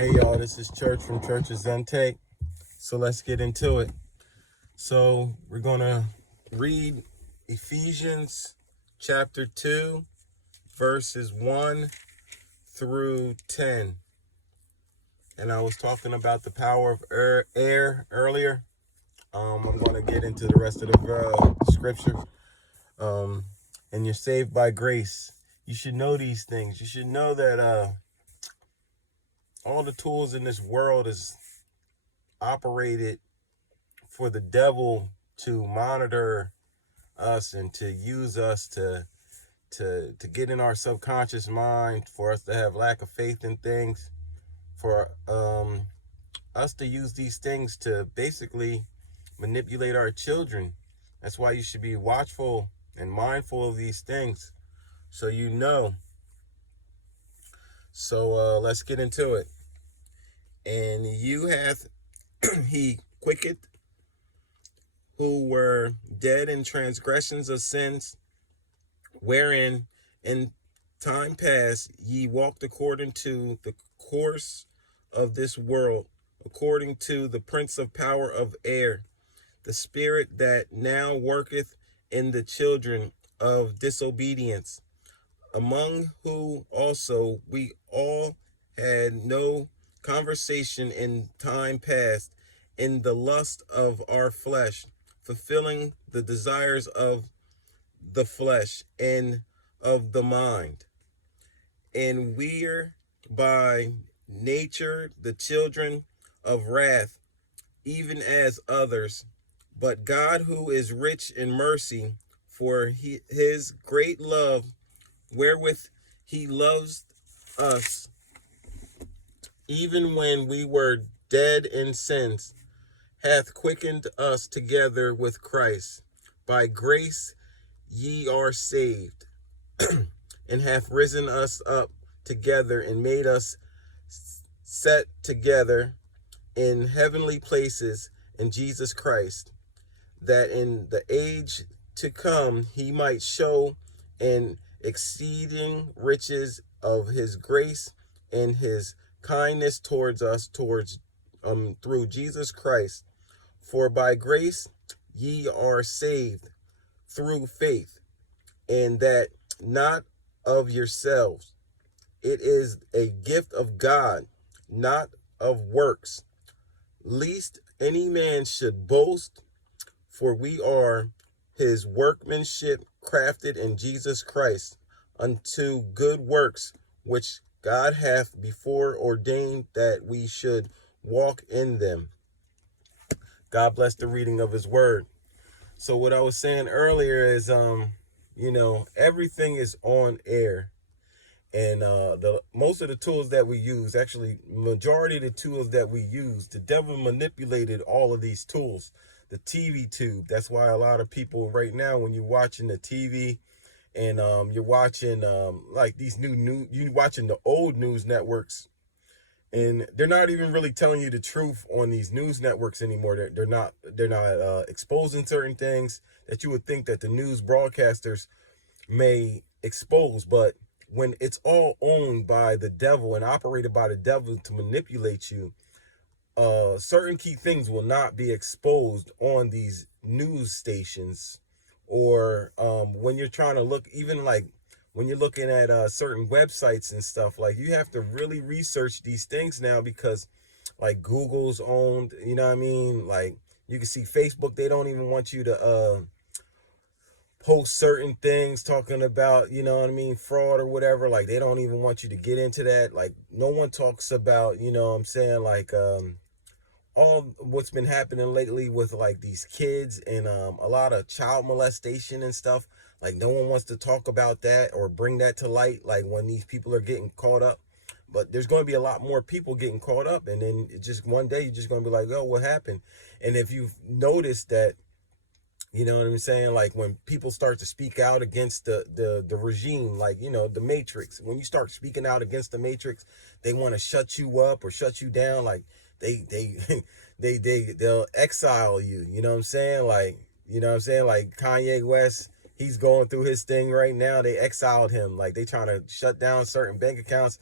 Hey y'all, this is Church from Church of Zentech. So let's get into it. So we're gonna read Ephesians chapter 2, verses 1 through 10. And I was talking about the power of air earlier. I'm gonna get into the rest of the scripture. And you're saved by grace. You should know these things. You should know that all the tools in this world is operated for the devil to monitor us and to use us to get in our subconscious mind, for us to have lack of faith in things, for us to use these things to basically manipulate our children. That's why you should be watchful and mindful of these things, so you know. So let's get into it. And you hath he quickened who were dead in transgressions of sins, wherein in time past ye walked according to the course of this world, according to the prince of power of air, the spirit that now worketh in the children of disobedience, among who also we all had no conversation in time past, in the lust of our flesh, fulfilling the desires of the flesh and of the mind. And we're by nature the children of wrath, even as others. But God, who is rich in mercy, for his great love wherewith he loves us, even when we were dead in sins, hath quickened us together with Christ. By grace ye are saved, and hath risen us up together and made us set together in heavenly places in Jesus Christ, that in the age to come he might show an exceeding riches of his grace and his kindness towards us, through Jesus Christ. For by grace ye are saved through faith, and that not of yourselves. It is a gift of God, not of works, lest any man should boast. For we are his workmanship, crafted in Jesus Christ, unto good works, which God hath before ordained that we should walk in them. God bless the reading of his word. So what I was saying earlier is, everything is on air. And the most of the tools that we use, actually majority of the tools that we use, the devil manipulated all of these tools. The TV tube, that's why a lot of people right now, when you're watching the TV and you're watching like these you're watching the old news networks, and they're not even really telling you the truth on these news networks anymore. They're not exposing certain things that you would think that the news broadcasters may expose. But when it's all owned by the devil and operated by the devil to manipulate you, certain key things will not be exposed on these news stations. Or when you're trying to look, even like when you're looking at certain websites and stuff, like you have to really research these things now, because like Google's owned, you know what I mean? Like you can see Facebook, they don't even want you to post certain things talking about, you know what I mean, fraud or whatever. Like they don't even want you to get into that. Like no one talks about, you know what I'm saying, like all what's been happening lately with like these kids and a lot of child molestation and stuff. Like no one wants to talk about that or bring that to light, like when these people are getting caught up. But there's going to be a lot more people getting caught up, and then it just one day you're just going to be like, oh, what happened? And if you've noticed that, you know what I'm saying, like when people start to speak out against the regime, like, you know, the Matrix, when you start speaking out against the Matrix, they want to shut you up or shut you down. Like they they'll exile you, you know what I'm saying? Like, you know what I'm saying? Like Kanye West, he's going through his thing right now. They exiled him. Like they trying to shut down certain bank accounts.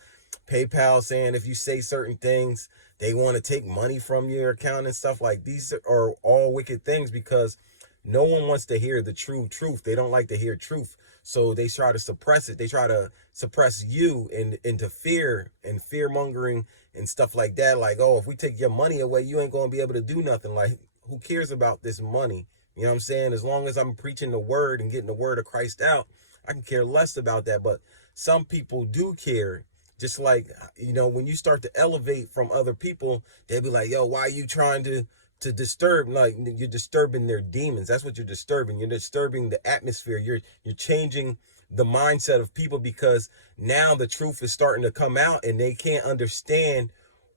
PayPal saying if you say certain things, they want to take money from your account and stuff. Like, these are all wicked things, because no one wants to hear the true truth. They don't like to hear truth. So they try to suppress it. They try to suppress you into fear and fear mongering and stuff like that. Like, oh, if we take your money away, you ain't going to be able to do nothing. Like, who cares about this money? You know what I'm saying? As long as I'm preaching the word and getting the word of Christ out, I can care less about that. But some people do care. Just like, when you start to elevate from other people, they'll be like, yo, why are you trying to disturb? Like, you're disturbing their demons. That's what you're disturbing. You're disturbing the atmosphere. You're changing the mindset of people, because now the truth is starting to come out and they can't understand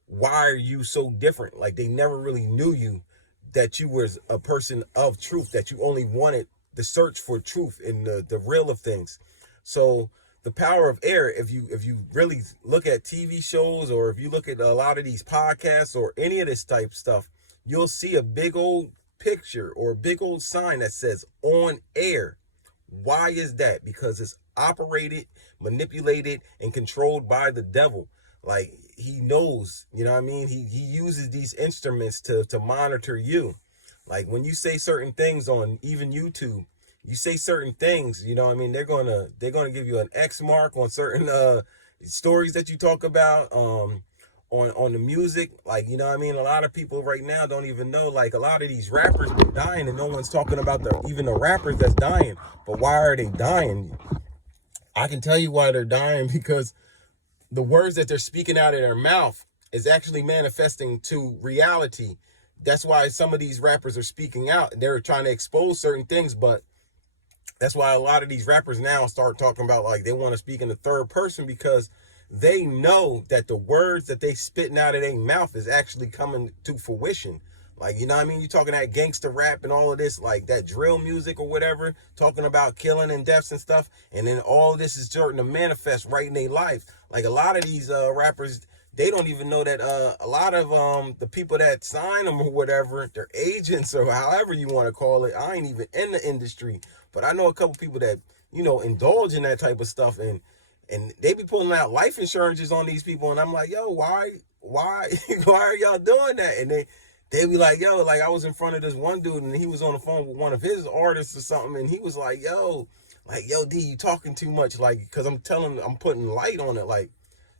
why are you so different. Like, they never really knew you, that you was a person of truth, that you only wanted the search for truth and the real of things. So the power of air, if you really look at TV shows, or if you look at a lot of these podcasts or any of this type stuff, you'll see a big old picture or a big old sign that says on air. Why is that? Because it's operated, manipulated, and controlled by the devil. Like, he knows, you know what I mean? He uses these instruments to monitor you. Like, when you say certain things on even YouTube, you say certain things, you know what I mean? They're gonna give you an X mark on certain stories that you talk about, on the music. Like, you know what I mean? A lot of people right now don't even know, like, a lot of these rappers been dying and no one's talking about even the rappers that's dying. But why are they dying? I can tell you why they're dying, because the words that they're speaking out of their mouth is actually manifesting to reality. That's why some of these rappers are speaking out. They're trying to expose certain things, but that's why a lot of these rappers now start talking about, like, they want to speak in the third person, because they know that the words that they spitting out of their mouth is actually coming to fruition. Like, you know what I mean? You're talking that gangster rap and all of this, like that drill music or whatever, talking about killing and deaths and stuff. And then all of this is starting to manifest right in their life. Like, a lot of these rappers, they don't even know that a lot of the people that sign them or whatever, their agents or however you want to call it, I ain't even in the industry, but I know a couple people that, indulge in that type of stuff, and they be pulling out life insurances on these people, and I'm like, yo, why why are y'all doing that? And they be like, yo, like, I was in front of this one dude and he was on the phone with one of his artists or something, and he was like, yo, D, you talking too much, like, because I'm putting light on it. Like,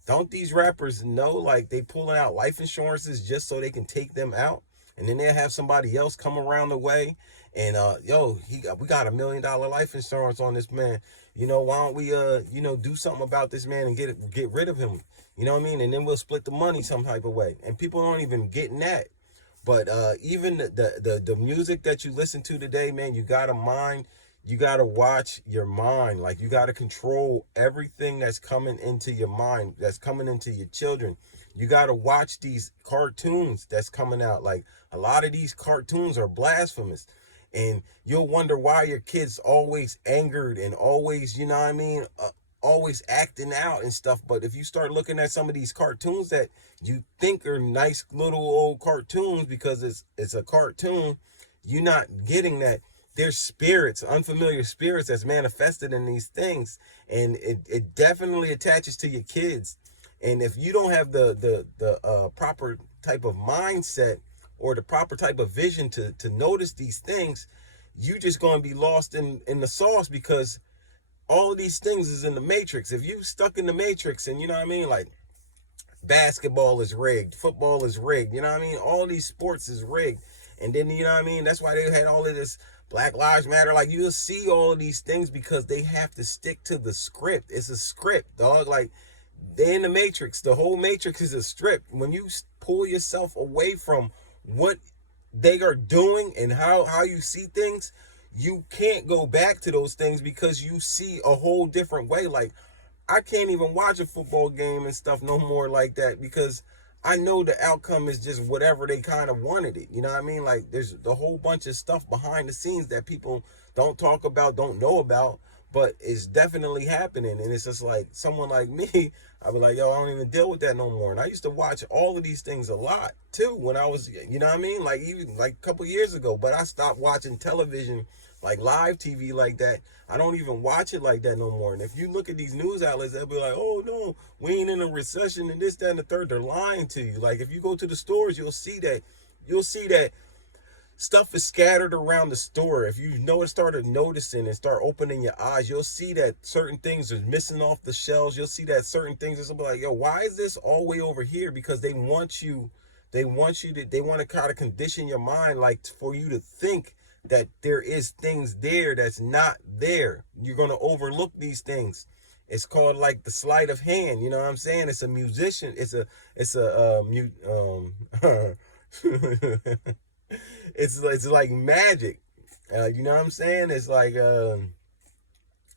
don't these rappers know, like, they pulling out life insurances just so they can take them out, and then they'll have somebody else come around the way and yo, we got $1 million life insurance on this man. Why don't we do something about this man and get rid of him? You know what I mean? And then we'll split the money some type of way. And people aren't even getting that. But even the music that you listen to today, man, you gotta watch your mind. Like, you gotta control everything that's coming into your mind, that's coming into your children. You gotta watch these cartoons that's coming out. Like, a lot of these cartoons are blasphemous. And you'll wonder why your kid's always angered and always, you know what I mean, always acting out and stuff. But if you start looking at some of these cartoons that you think are nice little old cartoons because it's a cartoon, you're not getting that there's spirits, unfamiliar spirits that's manifested in these things. And it definitely attaches to your kids. And if you don't have the proper type of mindset or the proper type of vision to notice these things, you just going to be lost in the sauce, because all of these things is in the matrix. If you stuck in the matrix, and you know what I mean, like, basketball is rigged, football is rigged, you know what I mean, all these sports is rigged. And then, you know what I mean, that's why they had all of this Black Lives Matter. Like, you'll see all of these things because they have to stick to the script. It's a script, dog. Like, they're in the matrix. The whole matrix is a script. When you pull yourself away from what they are doing and how you see things, you can't go back to those things because you see a whole different way. Like, I can't even watch a football game and stuff no more like that, because I know the outcome is just whatever they kind of wanted it. You know what I mean? Like, there's a whole bunch of stuff behind the scenes that people don't talk about, don't know about, but it's definitely happening. And it's just like, someone like me, I'd be like, yo, I don't even deal with that no more. And I used to watch all of these things a lot too when I was, you know what I mean? Like, even like a couple years ago, but I stopped watching television like live TV like that. I don't even watch it like that no more. And if you look at these news outlets, they'll be like, oh no, we ain't in a recession and this, that, and the third. They're lying to you. Like if you go to the stores, you'll see that stuff is scattered around the store. If you started noticing and start opening your eyes, you'll see that certain things are missing off the shelves. You'll see that certain things are like, yo, why is this all the way over here? Because they want to kind of condition your mind, like for you to think that there is things there that's not there. You're going to overlook these things. It's called like the sleight of hand. You know what I'm saying? It's a musician. It's like magic. You know what I'm saying? It's like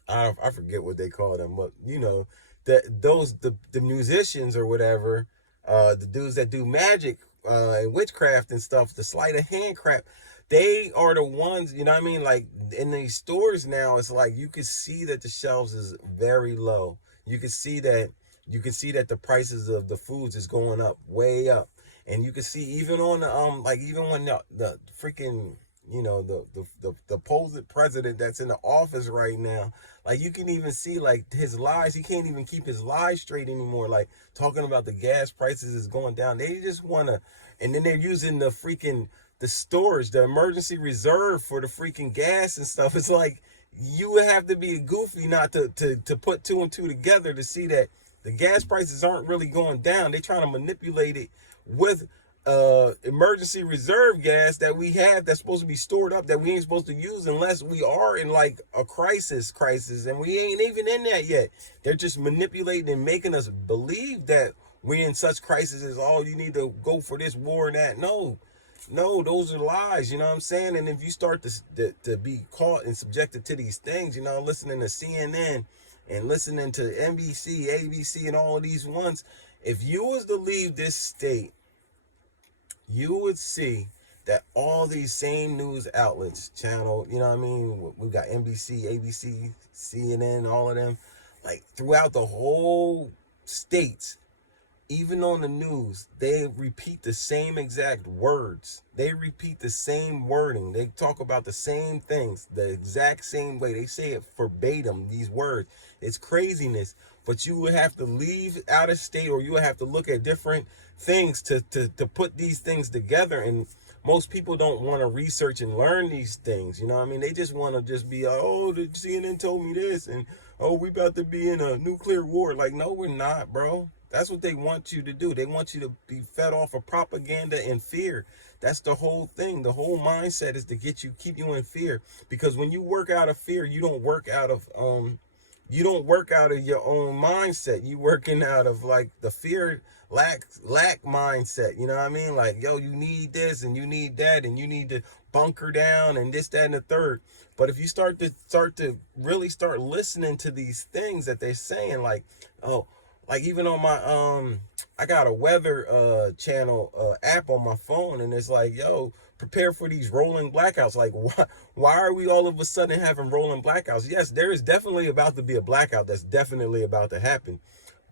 I forget what they call them, but you know, the musicians or whatever, the dudes that do magic and witchcraft and stuff, the sleight of hand crap, they are the ones, you know what I mean? Like in these stores now, it's like you can see that the shelves is very low. You can see that the prices of the foods is going up, way up. And you can see even on the like even when the freaking, you know, the supposed president that's in the office right now, like you can even see like his lies. He can't even keep his lies straight anymore. Like talking about the gas prices is going down. They just wanna, and then they're using the storage, the emergency reserve for the freaking gas and stuff. It's like you would have to be a goofy not to put two and two together to see that the gas prices aren't really going down. They're trying to manipulate it with emergency reserve gas that we have that's supposed to be stored up that we ain't supposed to use unless we are in like a crisis, and we ain't even in that yet. They're just manipulating and making us believe that we're in such crisis as, oh, you need to go for this war and that. No, those are lies, you know what I'm saying? And if you start to be caught and subjected to these things, you know, listening to CNN and listening to NBC, ABC, and all of these ones, if you was to leave this state, you would see that all these same news outlets, channel, you know what I mean? We got NBC, ABC, CNN, all of them, like throughout the whole states, even on the news, they repeat the same exact words. They repeat the same wording. They talk about the same things, the exact same way. They say it verbatim, these words. It's craziness. But you would have to leave out of state, or you would have to look at different things to put these things together. And most people don't want to research and learn these things. You know what I mean? They just want to just be, oh, the CNN told me this, and oh, we about to be in a nuclear war. Like, no, we're not, bro. That's what they want you to do. They want you to be fed off of propaganda and fear. That's the whole thing. The whole mindset is to keep you in fear. Because when you work out of fear, you don't work out of your own mindset. You working out of like the fear lack mindset. You know what I mean? Like, yo, you need this and you need that and you need to bunker down and this, that, and the third. But if you start to really start listening to these things that they're saying, like, oh, like even on my I got a weather channel app on my phone, and it's like, yo, prepare for these rolling blackouts. Like, why are we all of a sudden having rolling blackouts? Yes, there is definitely about to be a blackout. That's definitely about to happen.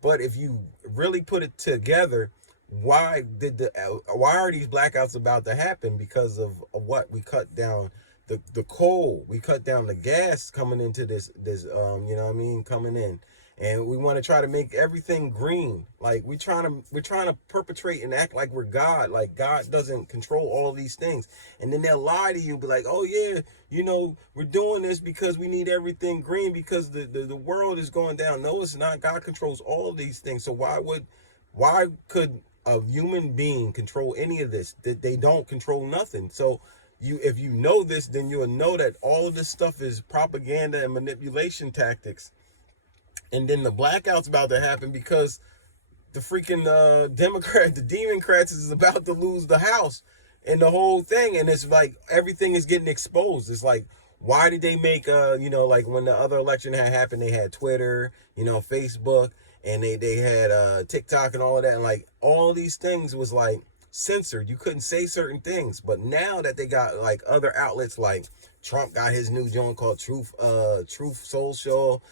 But if you really put it together, why are these blackouts about to happen? Because of what? We cut down the coal, we cut down the gas coming into this you know what I mean, coming in. And we want to try to make everything green. Like we're trying to perpetrate and act like we're God. Like God doesn't control all these things. And then they'll lie to you, be like, oh yeah, you know, we're doing this because we need everything green because the world is going down. No, it's not. God controls all of these things. So why could a human being control any of this? That they don't control nothing. So if you know this, then you'll know that all of this stuff is propaganda and manipulation tactics. And then the blackout's about to happen because the freaking the Democrats is about to lose the House and the whole thing. And it's like everything is getting exposed. It's like, why did they make, you know, like when the other election had happened, they had Twitter, you know, Facebook, and they had TikTok and all of that. And like all these things was like censored. You couldn't say certain things. But now that they got like other outlets, like Trump got his new joint called Truth Social.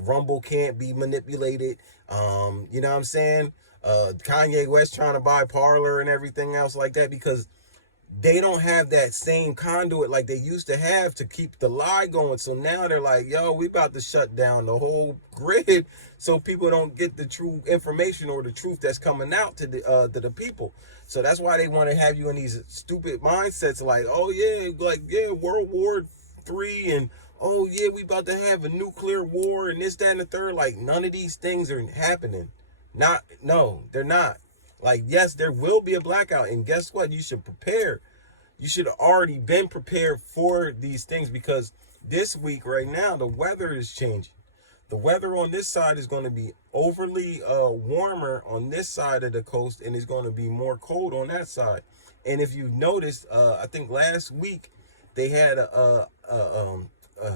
Rumble can't be manipulated. You know what I'm saying? Kanye West trying to buy Parler and everything else like that because they don't have that same conduit like they used to have to keep the lie going. So now they're like, yo, we about to shut down the whole grid so people don't get the true information or the truth that's coming out to the people. So that's why they want to have you in these stupid mindsets like, oh yeah, like, yeah, World War III, and oh yeah, we about to have a nuclear war and this, that, and the third. Like, none of these things are happening. No, they're not. Like, yes, there will be a blackout, and guess what? You should prepare. You should have already been prepared for these things, because this week right now the weather is changing. The weather on this side is going to be overly warmer on this side of the coast, and it's going to be more cold on that side. And if you noticed, I think last week they had a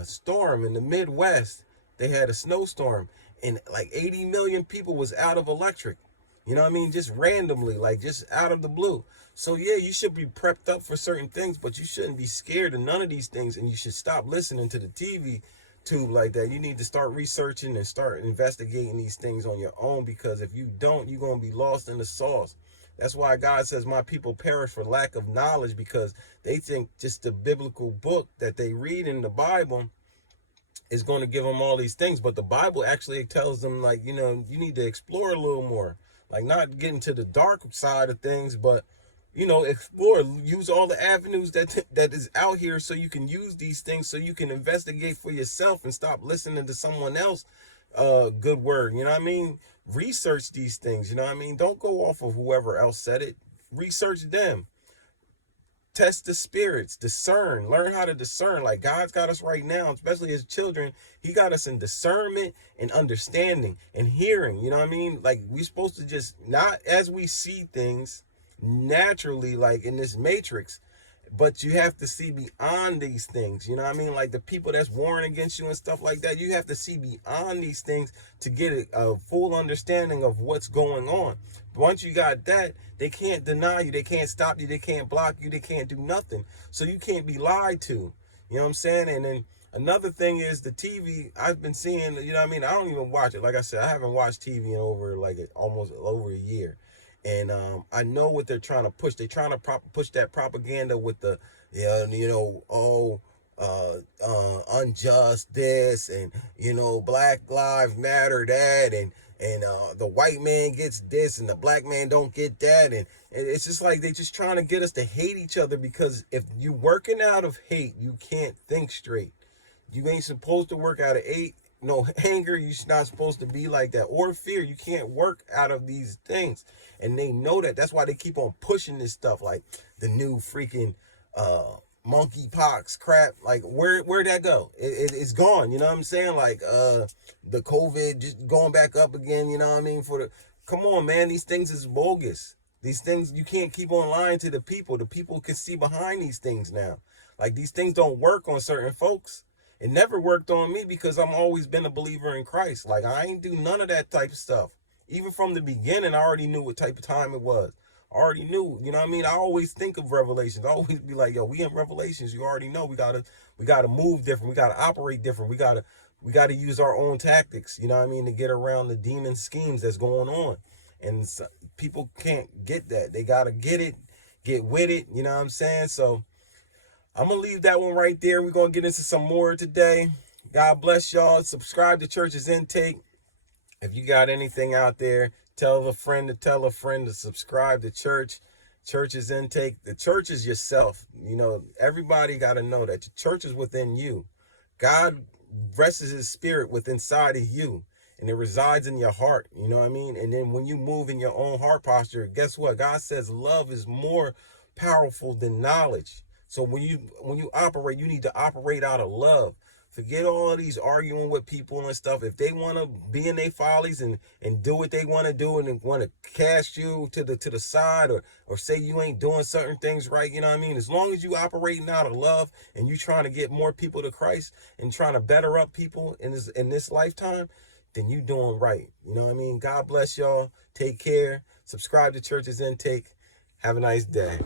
storm in the Midwest. They had a snowstorm, and like 80 million people was out of electric. You know what I mean? Just randomly, like just out of the blue. So yeah, you should be prepped up for certain things, but you shouldn't be scared of none of these things, and you should stop listening to the TV tube like that. You need to start researching and start investigating these things on your own, because if you don't, you're going to be lost in the sauce. That's why God says my people perish for lack of knowledge, because they think just the biblical book that they read in the Bible is going to give them all these things. But the Bible actually tells them, like, you know, you need to explore a little more, like not get into the dark side of things, but you know, explore, use all the avenues that is out here, so you can use these things, so you can investigate for yourself and stop listening to someone else good word. You know what I mean? Research these things. You know what I mean? Don't go off of whoever else said it. Research them. Test the spirits, discern, learn how to discern. Like, God's got us right now, especially as children. He got us in discernment and understanding and hearing. You know what I mean? Like, we're supposed to just, not as we see things naturally, like in this matrix, but you have to see beyond these things. You know what I mean? Like the people that's warring against you and stuff like that, you have to see beyond these things to get a full understanding of what's going on. Once you got that, they can't deny you, they can't stop you, they can't block you, they can't do nothing. So you can't be lied to. You know what I'm saying? And then another thing is the TV. I've been seeing, you know what I mean? I don't even watch it. Like I said, I haven't watched TV in over like almost over a year. And I know what they're trying to push. They're trying to push that propaganda with the, yeah, you know, unjust this, and you know, Black Lives Matter that, and the white man gets this and the black man don't get that, and it's just like they just trying to get us to hate each other, because if you working out of hate, you can't think straight. You ain't supposed to work out of anger. You're not supposed to be like that, or fear. You can't work out of these things, and they know that. That's why they keep on pushing this stuff, like the new freaking monkeypox crap. Like, where'd that go? It's gone. You know what I'm saying? Like the COVID just going back up again. You know what I mean? Come on, man. These things is bogus. These things, you can't keep on lying to the people. The people can see behind these things now. Like, these things don't work on certain folks. It never worked on me, because I'm always been a believer in Christ. Like, I ain't do none of that type of stuff. Even from the beginning, I already knew what type of time it was. I already knew, you know what I mean? I always think of Revelations. I always be like, yo, we in Revelations. You already know we gotta move different. We gotta operate different. We gotta use our own tactics, you know what I mean, to get around the demon schemes that's going on. And people can't get that. They gotta get it, get with it, you know what I'm saying? So I'm going to leave that one right there. We're going to get into some more today. God bless y'all. Subscribe to Church's Intake. If you got anything out there, tell a friend to subscribe to Church's Intake. The church is yourself. You know, everybody got to know that the church is within you. God rests his spirit within inside of you, and it resides in your heart. You know what I mean? And then when you move in your own heart posture, guess what? God says love is more powerful than knowledge. So when you operate, you need to operate out of love. Forget all of these arguing with people and stuff. If they want to be in their follies and do what they want to do, and want to cast you to the side, or say you ain't doing certain things right, you know what I mean? As long as you operating out of love, and you trying to get more people to Christ, and trying to better up people in this lifetime, then you doing right. You know what I mean? God bless y'all. Take care. Subscribe to Church's Intake. Have a nice day.